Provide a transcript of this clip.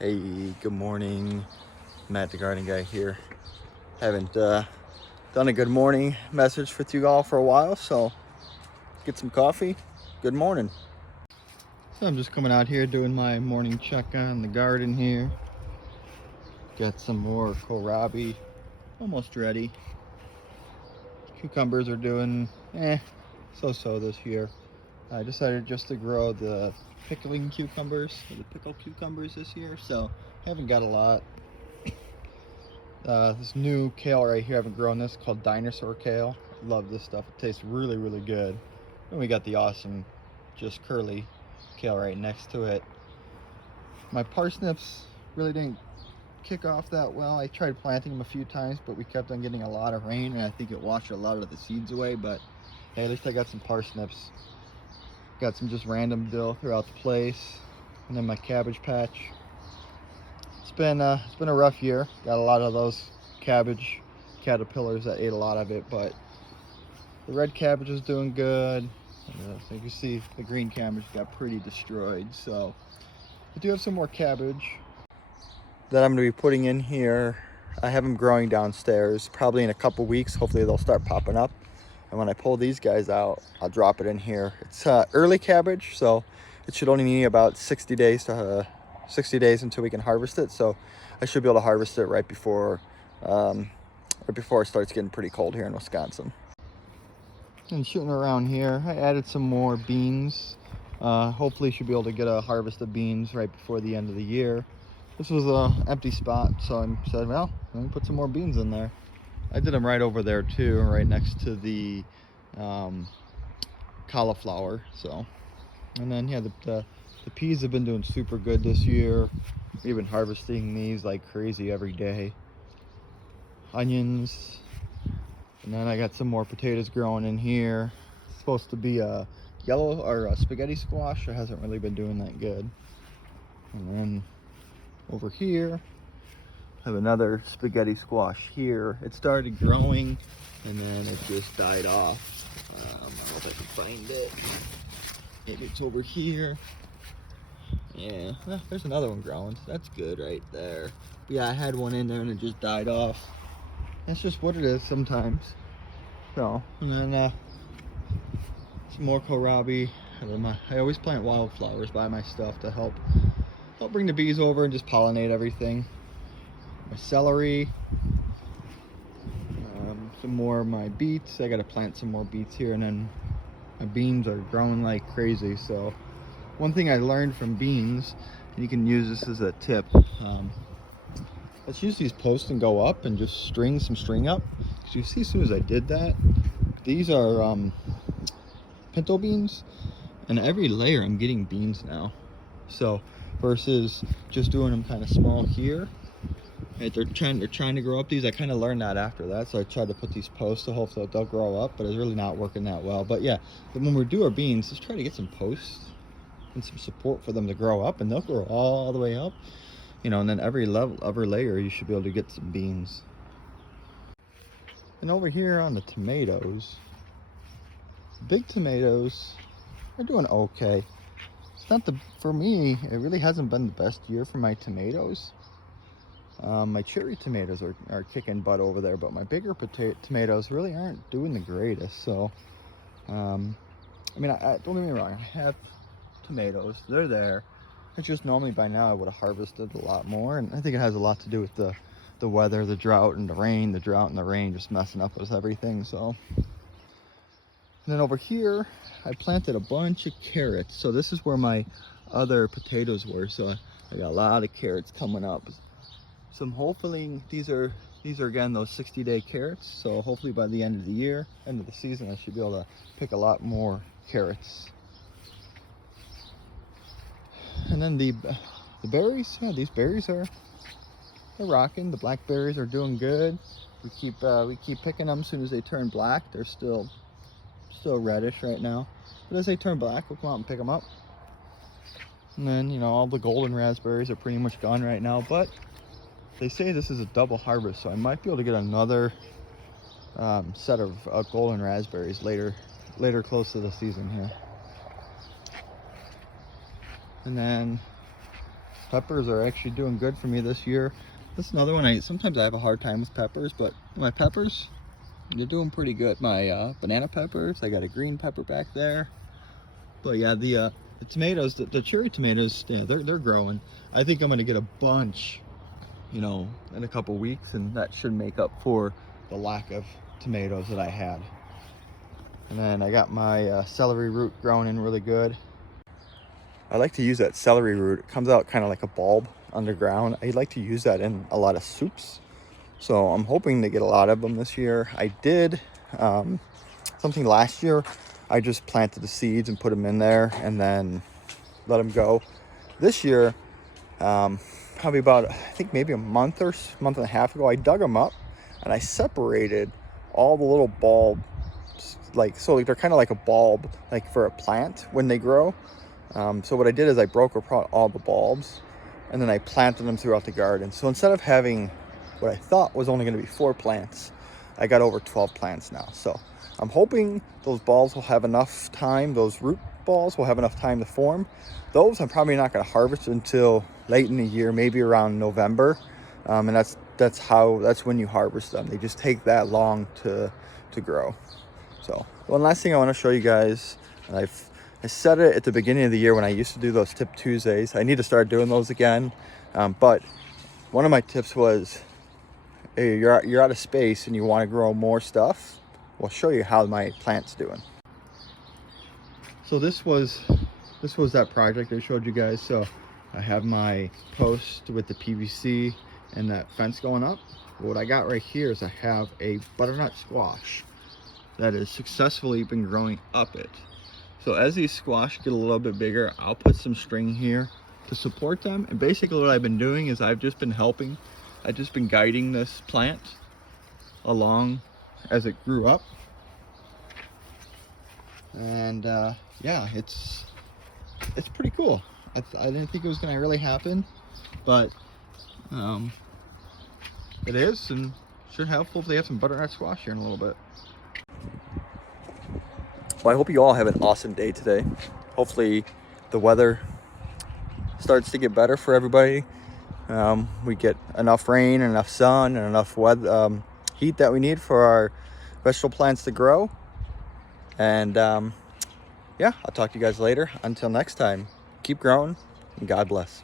Hey, good morning. Matt the Garden Guy here. Haven't done a good morning message with you all for a while, so get some coffee. Good morning. So I'm just coming out here doing my morning check on the garden here. Got some more kohlrabi almost ready. Cucumbers are doing so-so this year. I decided just to grow the pickling cucumbers, the pickled cucumbers this year, so haven't got a lot. This new kale right here, I haven't grown this, called Dinosaur Kale. Love this stuff. It tastes really, really good. And we got the awesome, just curly kale right next to it. My parsnips really didn't kick off that well. I tried planting them a few times, but we kept on getting a lot of rain, and I think it washed a lot of the seeds away. But hey, at least I got some parsnips. Got some just random dill throughout the place. And then my cabbage patch. It's been a rough year. Got a lot of those cabbage caterpillars that ate a lot of it, but the red cabbage is doing good. So you can see the green cabbage got pretty destroyed. So I do have some more cabbage that I'm going to be putting in here. I have them growing downstairs. Probably in a couple weeks, hopefully they'll start popping up. And when I pull these guys out, I'll drop it in here. It's early cabbage, so it should only need about 60 days until we can harvest it. So I should be able to harvest it right before it starts getting pretty cold here in Wisconsin. And shooting around here, I added some more beans. Hopefully should be able to get a harvest of beans right before the end of the year. This was an empty spot, so I said, well, let me put some more beans in there. I did them right over there too, right next to the cauliflower. So, and then yeah, the peas have been doing super good this year. We've been harvesting these like crazy every day. Onions, and then I got some more potatoes growing in here. It's supposed to be a yellow or a spaghetti squash. It hasn't really been doing that good. And then over here, I have another spaghetti squash here. It started growing and then it just died off. I don't know if I can find it. Maybe it's over here. Yeah, there's another one growing, so that's good right there. But yeah, I had one in there and it just died off. That's just what it is sometimes. So, and then some more kohlrabi. I always plant wildflowers by my stuff to help bring the bees over and just pollinate everything. My celery, some more of my beets. I gotta plant some more beets here, and then my beans are growing like crazy. So one thing I learned from beans, and you can use this as a tip, let's use these posts and go up and just string some string up. Because you see, as soon as I did that, these are pinto beans, and every layer I'm getting beans now. So versus just doing them kind of small here, right, they're trying to grow up these. I kind of learned that after that, so I tried to put these posts to hopefully they'll grow up, but it's really not working that well. But yeah, when we do our beans, just try to get some posts and some support for them to grow up, and they'll grow all the way up, you know, and then every layer you should be able to get some beans. And over here on the tomatoes, big tomatoes are doing okay. It's not for me, it really hasn't been the best year for my tomatoes. My cherry tomatoes are kicking butt over there, but my bigger tomatoes really aren't doing the greatest. So, I mean, I don't get me wrong, I have tomatoes, they're there. It's just normally by now I would have harvested a lot more, and I think it has a lot to do with the weather, the drought and the rain. The drought and the rain just messing up with everything. So, and then over here, I planted a bunch of carrots. So this is where my other potatoes were. So I got a lot of carrots coming up. So I'm hopefully these are again those 60-day carrots. So hopefully by the end of the year, end of the season, I should be able to pick a lot more carrots. And then the berries, yeah, these berries they're rocking. The blackberries are doing good. We keep picking them as soon as they turn black. They're still reddish right now, but as they turn black, we'll come out and pick them up. And then, you know, all the golden raspberries are pretty much gone right now, but they say this is a double harvest, so I might be able to get another set of golden raspberries later close to the season here. And then Peppers are actually doing good for me this year. This is another one. Sometimes I have a hard time with peppers, but my peppers, they're doing pretty good. My banana peppers, I got a green pepper back there. But yeah, the tomatoes, the cherry tomatoes, yeah, they're growing. I think I'm gonna get a bunch, you know, in a couple weeks, and that should make up for the lack of tomatoes that I had. And then I got my celery root growing in really good. I like to use that celery root. It comes out kind of like a bulb underground. I like to use that in a lot of soups. So I'm hoping to get a lot of them this year. I did something last year. I just planted the seeds and put them in there and then let them go. This year, probably about, I think maybe a month and a half ago, I dug them up and I separated all the little bulbs, like, so they're kind of like a bulb, like for a plant when they grow. So what I did is I broke apart all the bulbs and then I planted them throughout the garden. So instead of having what I thought was only going to be 4 plants, I got over 12 plants now. So I'm hoping those balls will have enough time, those root balls will have enough time to form. Those I'm probably not going to harvest until late in the year, maybe around November. And that's when you harvest them. They just take that long to grow. So one last thing I want to show you guys, and I said it at the beginning of the year when I used to do those Tip Tuesdays. I need to start doing those again. But one of my tips was, hey, you're out of space and you want to grow more stuff. I'll show you how my plant's doing. So this was that project I showed you guys. So I have my post with the PVC and that fence going up. What I got right here is I have a butternut squash that has successfully been growing up it. So as these squash get a little bit bigger, I'll put some string here to support them. And basically what I've been doing is I've just been guiding this plant along as it grew up. And yeah, it's pretty cool. I didn't think it was gonna really happen, but it is, and should hopefully have some butternut squash here in a little bit. Well, I hope you all have an awesome day today. Hopefully the weather starts to get better for everybody. We get enough rain and enough sun and enough weather, heat that we need for our vegetable plants to grow. And yeah, I'll talk to you guys later. Until next time, keep growing and God bless.